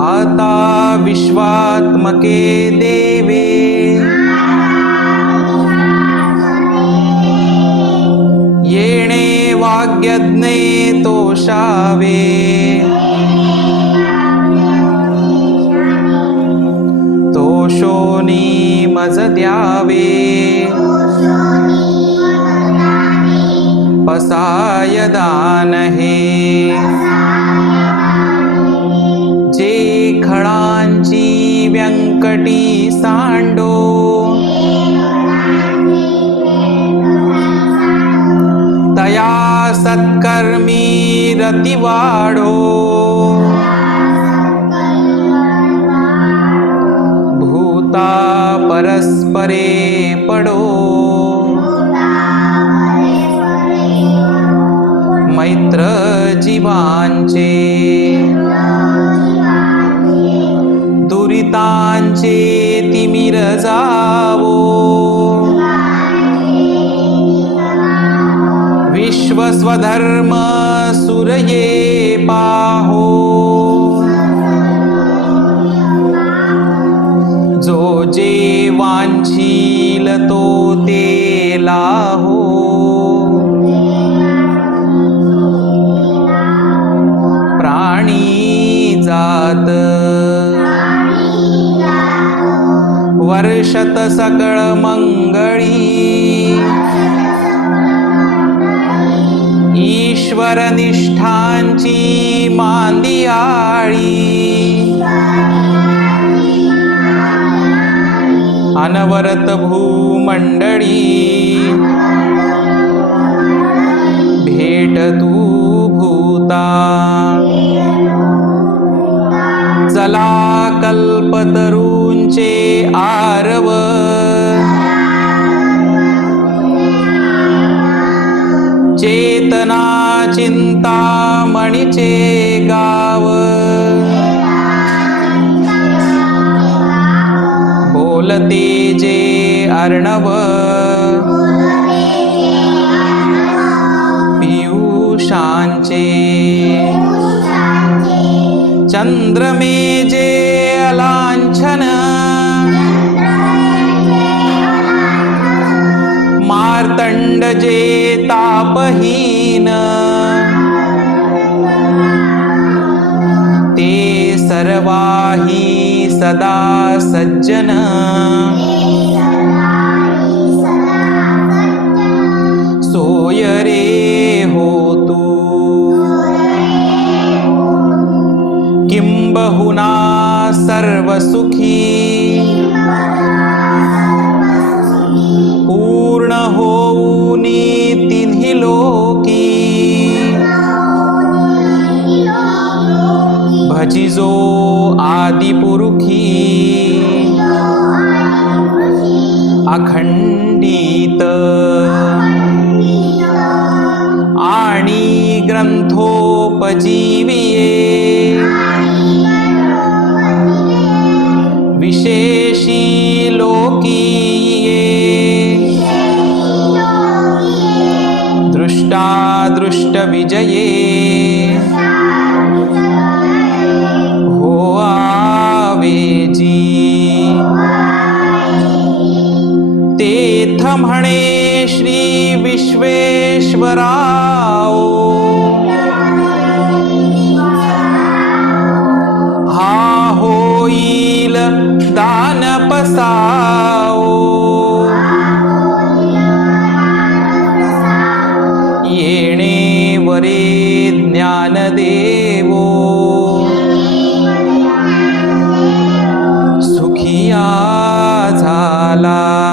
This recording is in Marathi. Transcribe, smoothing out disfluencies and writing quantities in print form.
आता विश्वात्मके देवे येणे वाग्यज्ञे तोषावे तोषोनी मज द्यावे पसाय दान हे जे खळांची व्यंकटी सांडो तया सत्कर्मी रती वाढो भूता परस्परे पडो मैत्र जीवांचे दुरितांचे तिमिर जावो विश्वस्वधर्म सूर्ये पाहो जो जे वांछील तो ते लाहो प्राणी जात वर्षत सकळ मंगळी ईश्वर निष्ठांची मांदियाळी अनवरत भूमंडळी भेट तू भूता चला कल्पतरूंचे आरव चेतना चिंतामणीचे गाव बोलते जे अर्णव पियुषांचे चंद्रमे जे अलांछन मार्तंड जे तापहीन ते सर्वाही सदा सज्जन सोय रे हो तू किंबहुना सर्वसुखी पूर्ण होऊनी तिन्ही लोकी भजिजो आदिपुरुखी अखंडित आणि ग्रंथोपजीविये विशेषी लोकीये दृष्टादृष्ट विजये हो आवेजी तेथ म्हणे श्री विश्वेश्वराओ हा होईल दान पसाओ येणे वरे ज्ञान देवो सुखिया झाला